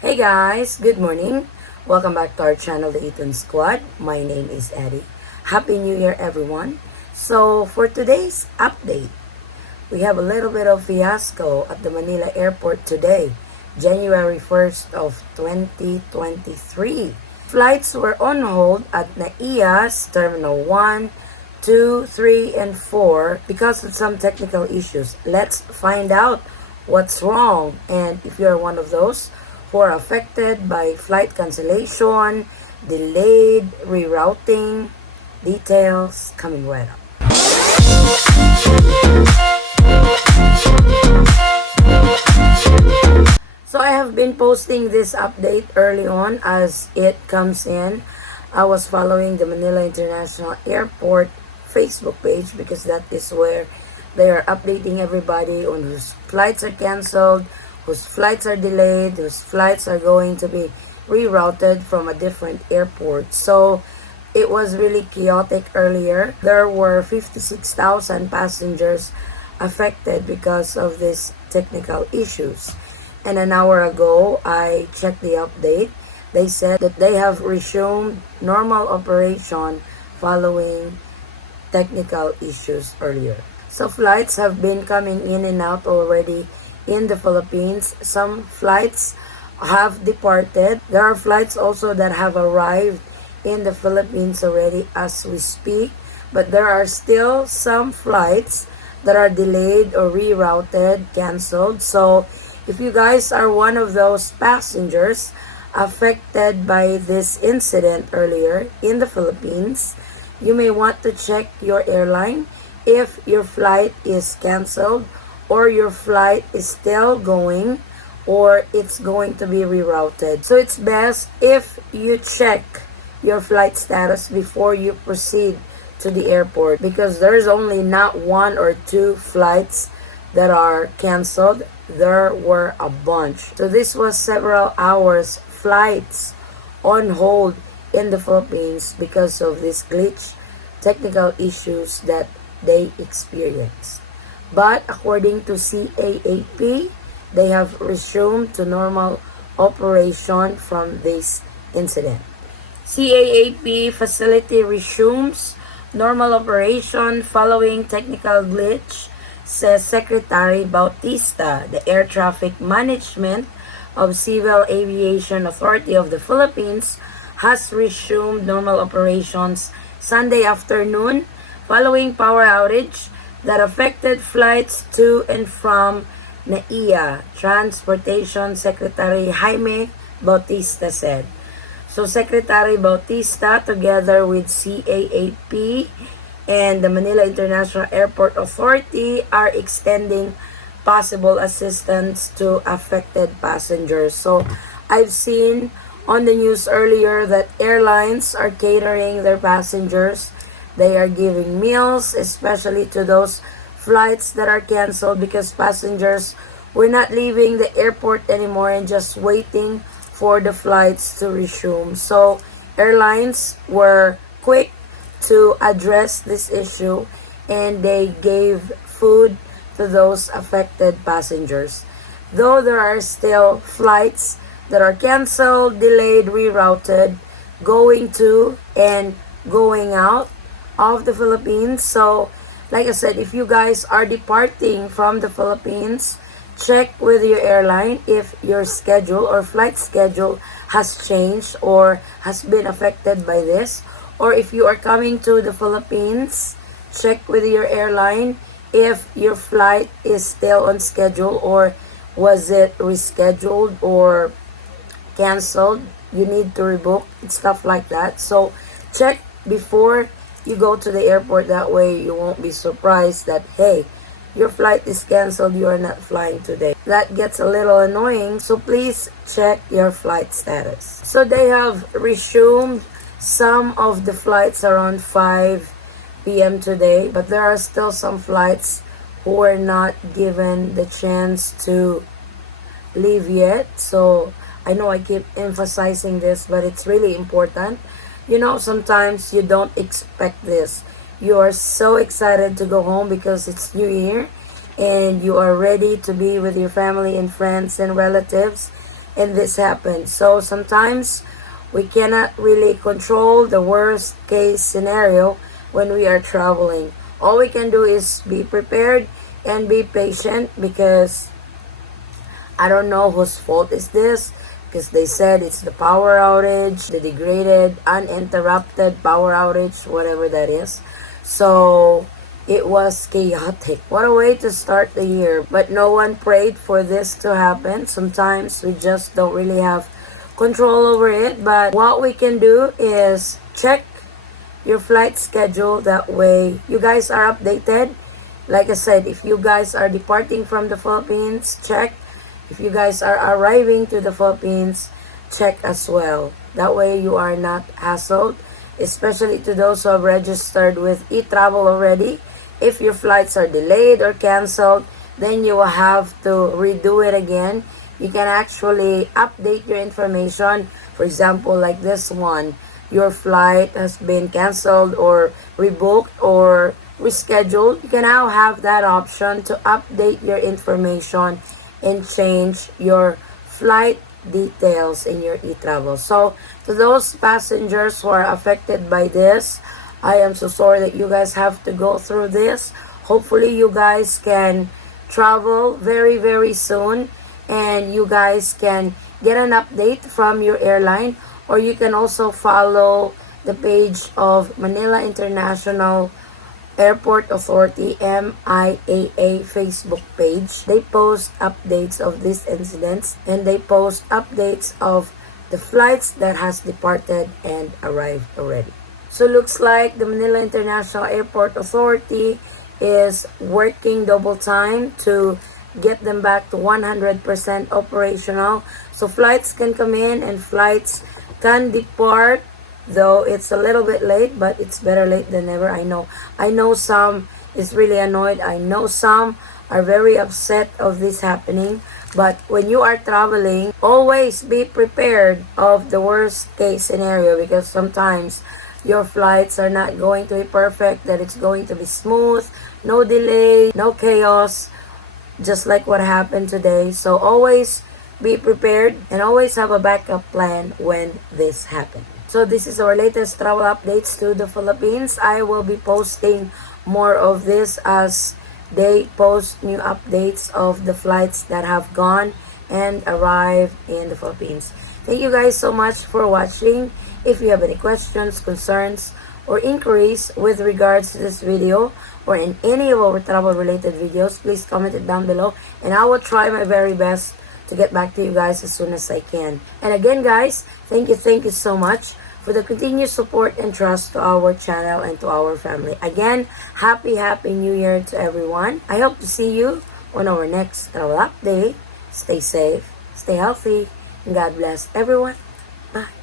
Hey guys, good morning. Welcome back to our channel, the Eaton Squad. My name is Eddie. Happy New Year, everyone. So, for today's update, we have a little bit of fiasco at the Manila airport today, January 1st of 2023. Flights were on hold at Naia's Terminal 1, 2, 3, and 4 because of some technical issues. Let's find out what's wrong, and if you're one of those who are affected by flight cancellation, delayed, rerouting, details coming right up. So I have been posting this update early on as it comes in. I was following the Manila International Airport Facebook page because that is where they are updating everybody on whose flights are canceled, whose flights are delayed, whose flights are going to be rerouted from a different airport. So it was really chaotic earlier. There were 56,000 passengers affected because of these technical issues. And an hour ago, I checked the update. They said that they have resumed normal operation following technical issues earlier. So flights have been coming in and out already in the Philippines. Some flights have departed. There are flights also that have arrived in the Philippines already as we speak. But there are still some flights that are delayed or rerouted, canceled. So if you guys are one of those passengers affected by this incident earlier in the Philippines, you may want to check your airline if your flight is canceled or your flight is still going or it's going to be rerouted. So it's best if you check your flight status before you proceed to the airport, because there's only not one or two flights that are canceled. There were a bunch. So this was several hours flights on hold in the Philippines because of this glitch, technical issues that they experienced. But according to CAAP, they have resumed to normal operation from this incident. CAAP facility resumes normal operation following technical glitch, says Secretary Bautista. The Air Traffic Management of Civil Aviation Authority of the Philippines has resumed normal operations Sunday afternoon following power outage that affected flights to and from Naia, Transportation Secretary Jaime Bautista said. So Secretary Bautista, together with CAAP and the Manila International Airport Authority, are extending possible assistance to affected passengers. So I've seen on the news earlier that airlines are catering their passengers. They are giving meals, especially to those flights that are canceled, because passengers were not leaving the airport anymore and just waiting for the flights to resume. So airlines were quick to address this issue and they gave food to those affected passengers. Though there are still flights that are canceled, delayed, rerouted, going to and going out of the Philippines. So like I said, if you guys are departing from the Philippines, check with your airline if your schedule or flight schedule has changed or has been affected by this. Or if you are coming to the Philippines, check with your airline if your flight is still on schedule or was it rescheduled or canceled. You need to rebook and stuff like that. So check before you go to the airport. That way you won't be surprised that, hey, your flight is canceled, you are not flying today. That gets a little annoying, so please check your flight status. So they have resumed some of the flights around 5 p.m. today, but there are still some flights who were not given the chance to leave yet. So I know I keep emphasizing this, but it's really important. You know, sometimes you don't expect this. You are so excited to go home because it's New Year and you are ready to be with your family and friends and relatives. and this happened. So sometimes we cannot really control the worst case scenario when we are traveling. All we can do is be prepared and be patient, because I don't know whose fault is this, because they said it's the power outage, the degraded, uninterrupted power outage, whatever that is. So it was chaotic. What a way to start the year. But no one prayed for this to happen. Sometimes we just don't really have control over it. But what we can do is check your flight schedule. That way you guys are updated. Like I said, if you guys are departing from the Philippines, check. If you guys are arriving to the Philippines, check as well. That way you are not hassled, especially to those who have registered with e-travel already. If your flights are delayed or canceled, then you will have to redo it again. You can actually update your information. For example, like this one, your flight has been canceled or rebooked or rescheduled. You can now have that option to update your information and change your flight details in your e-travel. So to those passengers who are affected by this, I am so sorry that you guys have to go through this. Hopefully you guys can travel very, very soon, and you guys can get an update from your airline, or you can also follow the page of Manila International Airport Authority, MIAA Facebook page. They post updates of these incidents, and they post updates of the flights that has departed and arrived already. So looks like the Manila International Airport Authority is working double time to get them back to 100% operational. So flights can come in and flights can depart, though it's a little bit late, but it's better late than never. I know some is really annoyed. I know some are very upset of this happening. But when you are traveling, always be prepared of the worst case scenario, because sometimes your flights are not going to be perfect, that it's going to be smooth, no delay, no chaos, just like what happened today. So always be prepared and always have a backup plan when this happens. So this is our latest travel updates to the Philippines. I will be posting more of this as they post new updates of the flights that have gone and arrived in the Philippines. Thank you guys so much for watching. If you have any questions, concerns, or inquiries with regards to this video or in any of our travel related videos, please comment it down below, and I will try my very best to get back to you guys as soon as I can. And again guys, thank you so much for the continued support and trust to our channel and to our family. Again, happy New Year to everyone. I hope to see you on our next travel update. Stay safe, stay healthy, and God bless everyone. Bye.